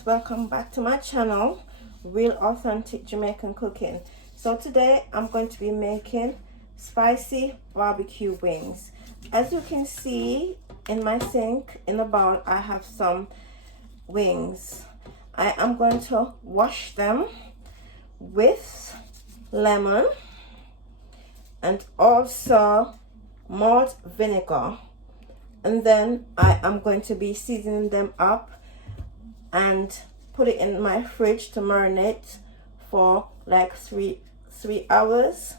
guys, welcome back to my channel, Real Authentic Jamaican Cooking. So today I'm going to be making spicy barbecue wings. As you can see in my sink, in the bowl, I have some wings. I am going to wash them with lemon and also malt vinegar, and then I am going to be seasoning them up and put it in my fridge to marinate for like three hours.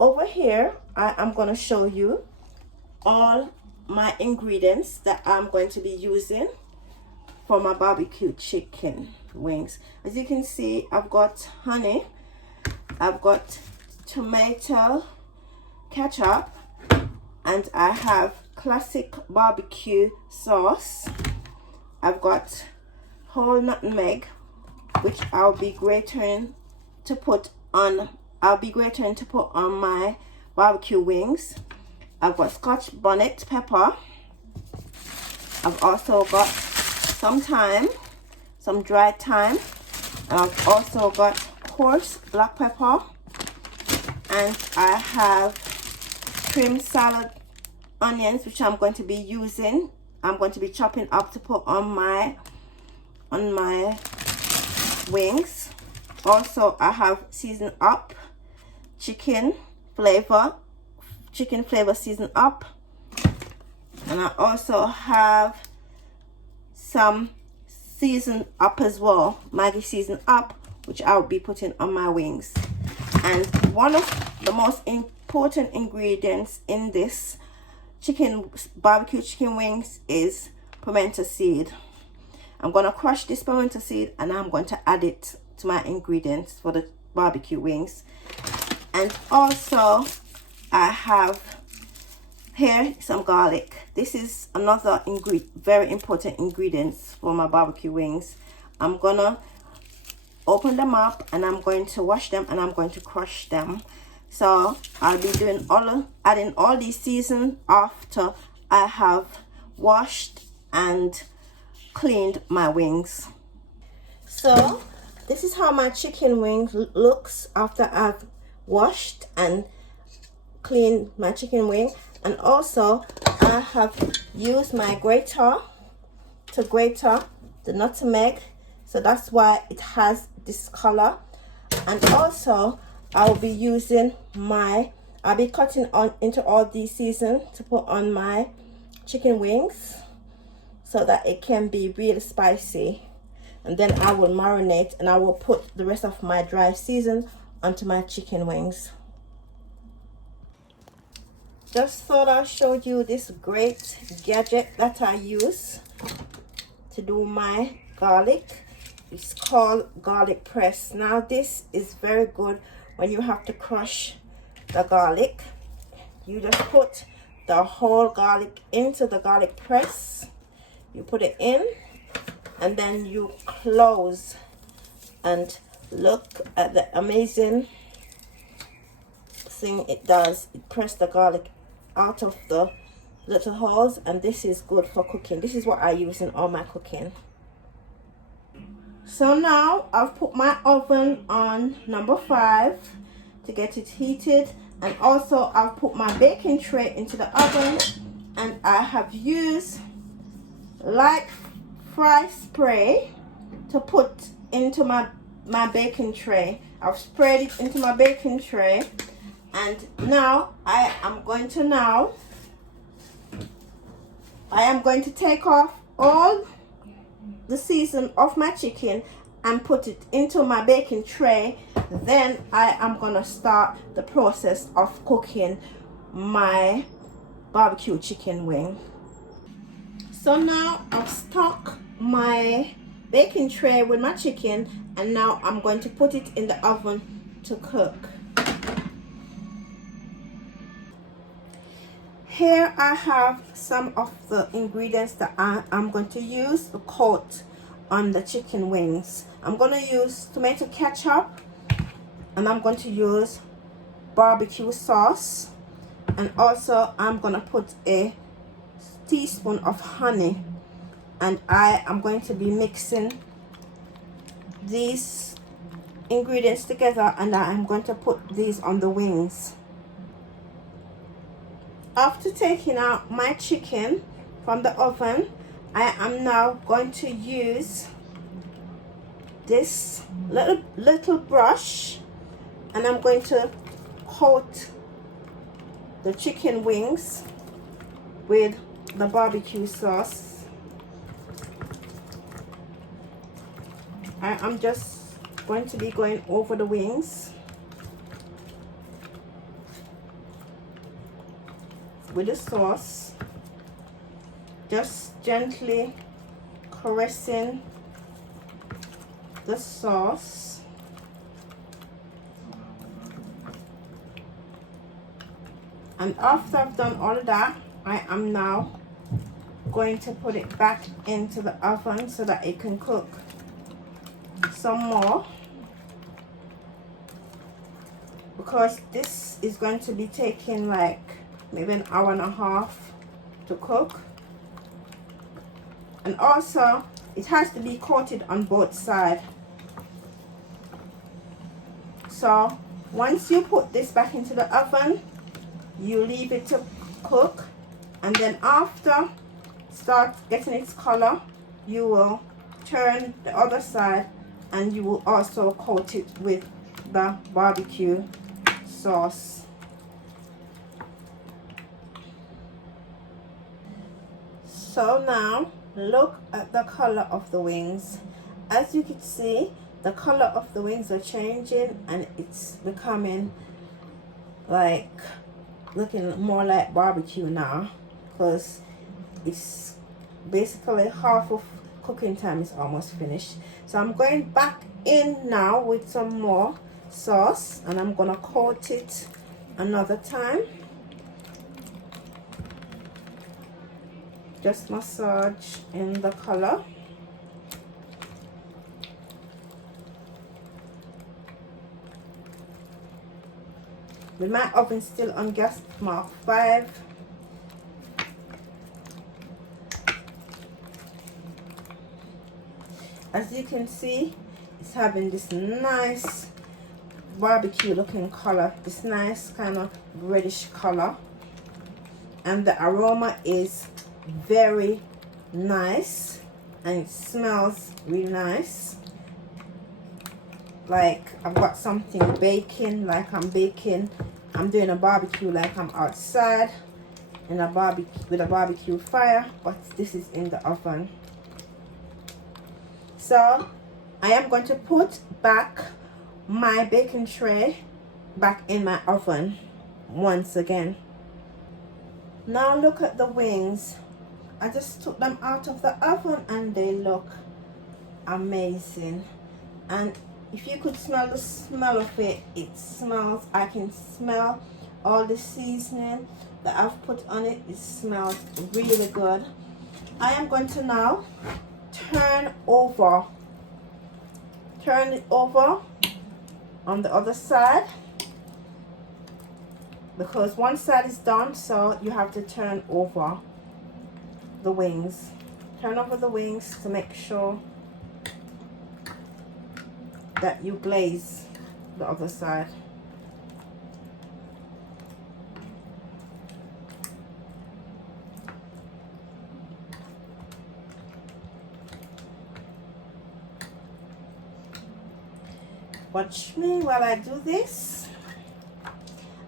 Over here I am going to show you all my ingredients that I'm going to be using for my barbecue chicken wings. As you can see, I've got honey, I've got tomato ketchup, and I have classic barbecue sauce. I've got whole nutmeg, which I'll be grating to put on my barbecue wings. I've got Scotch Bonnet pepper. I've also got some thyme, some dried thyme, and I've also got coarse black pepper, and I have trimmed salad onions, which I'm going to be using. I'm going to be chopping up to put on my wings. Also, I have seasoned up chicken flavor seasoned up, and I also have some seasoned up as well, Maggi seasoned up, which I'll be putting on my wings. And one of the most important ingredients in this barbecue chicken wings is pimento seed. I'm going to crush this pimento seed and I'm going to add it to my ingredients for the barbecue wings. And also I have here some garlic. This is another very important ingredients for my barbecue wings. I'm gonna open them up and I'm going to wash them and I'm going to crush them. So I'll be doing adding all these seasons after I have washed and cleaned my wings. So this is how my chicken wing looks after I've washed and cleaned my chicken wing. And also I have used my grater to grate the nutmeg, so that's why it has this color. And also I'll be cutting into all these seasons to put on my chicken wings so that it can be really spicy. And then I will marinate and I will put the rest of my dry season onto my chicken wings. Just thought I'll show you this great gadget that I use to do my garlic. It's called garlic press. Now this is very good when you have to crush the garlic. You just put the whole garlic into the garlic press. You put it in and then you close, and look at the amazing thing it does. It presses the garlic out of the little holes, and this is good for cooking. This is what I use in all my cooking. So now I've put my oven on number 5 to get it heated, and also I've put my baking tray into the oven, and I have used light fry spray to put into my baking tray. I've sprayed it into my baking tray, and now I am going to take off all the season of my chicken and put it into my baking tray. Then I am going to start the process of cooking my barbecue chicken wing. So now I've stuck my baking tray with my chicken, and now I'm going to put it in the oven to cook. Here I have some of the ingredients that I'm going to use to coat on the chicken wings. I'm going to use tomato ketchup, and I'm going to use barbecue sauce, and also I'm going to put a teaspoon of honey and I am going to be mixing these ingredients together, and I'm going to put these on the wings. After taking out my chicken from the oven, I am now going to use this little brush, and I'm going to coat the chicken wings with the barbecue sauce. I'm just going to be going over the wings with the sauce, just gently caressing the sauce. And after I've done all of that, I am now going to put it back into the oven so that it can cook some more, because this is going to be taking like maybe an hour and a half to cook. And also it has to be coated on both sides. So once you put this back into the oven, you leave it to cook, and then after start getting its color, you will turn the other side, and you will also coat it with the barbecue sauce. So now look at the color of the wings. As you can see, the color of the wings are changing, and it's becoming like looking more like barbecue now, because it's basically half of cooking time is almost finished. So I'm going back in now with some more sauce, and I'm gonna coat it another time. Just massage in the color. With my oven still on gas mark 5. As you can see, it's having this nice barbecue looking color, this nice kind of reddish color, and the aroma is very nice, and it smells really nice, like I've got something baking, like I'm doing a barbecue, like I'm outside in a barbecue with a barbecue fire, but this is in the oven. So I am going to put back my baking tray back in my oven once again. Now look at the wings. I just took them out of the oven and they look amazing. And if you could smell the smell of it, it smells, I can smell all the seasoning that I've put on it. It smells really good. I am going to now turn it over on the other side, because one side is done, so you have to turn over the wings. Turn over the wings to make sure that you glaze the other side. Watch me while I do this,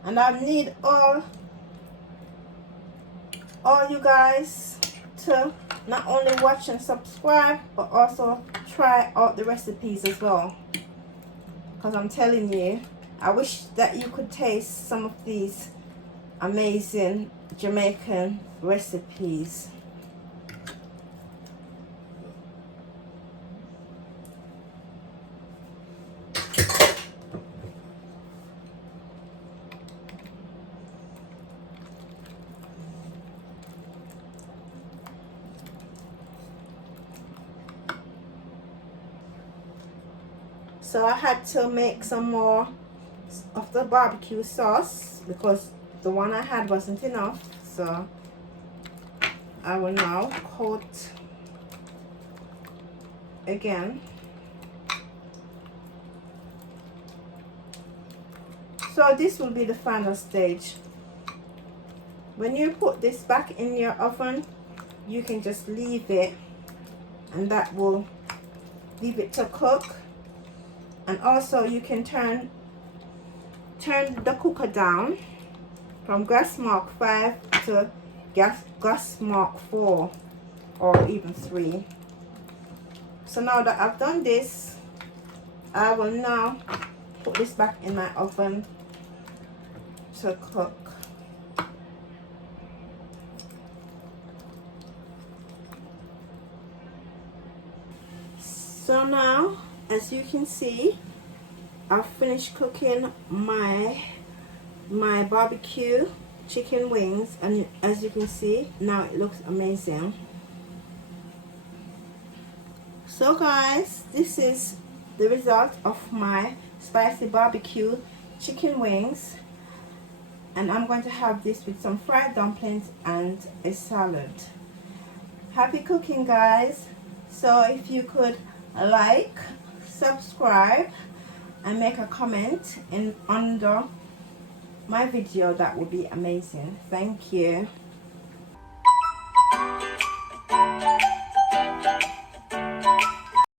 and I need all you guys to not only watch and subscribe, but also try out the recipes as well, because I'm telling you, I wish that you could taste some of these amazing Jamaican recipes. So I had to make some more of the barbecue sauce because the one I had wasn't enough. So I will now coat again. So this will be the final stage. When you put this back in your oven, you can just leave it, and that will leave it to cook. And also you can turn the cooker down from gas mark 5 to gas mark 4 or even 3. So now that I've done this, I will now put this back in my oven to cook. So now, as you can see, I've finished cooking my barbecue chicken wings, and as you can see, now it looks amazing. So guys, this is the result of my spicy barbecue chicken wings, and I'm going to have this with some fried dumplings and a salad. Happy cooking, guys. So if you could like, subscribe, and make a comment under my video, that would be amazing. Thank you.